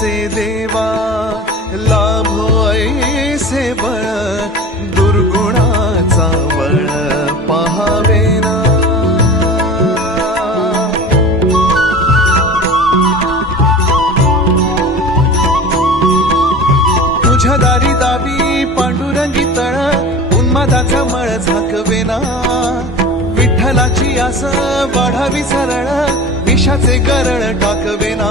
चे देवा लाभो ऐसे बळ दुर्गुणाचा बळ पहावे ना. तुझ्या दारी दाबी पांडुरंगी तळ उन्मादाचा मळ झाकवेना विठ्ठलाची आस वाढावी सरळ विषाचे गरळ टाकवेना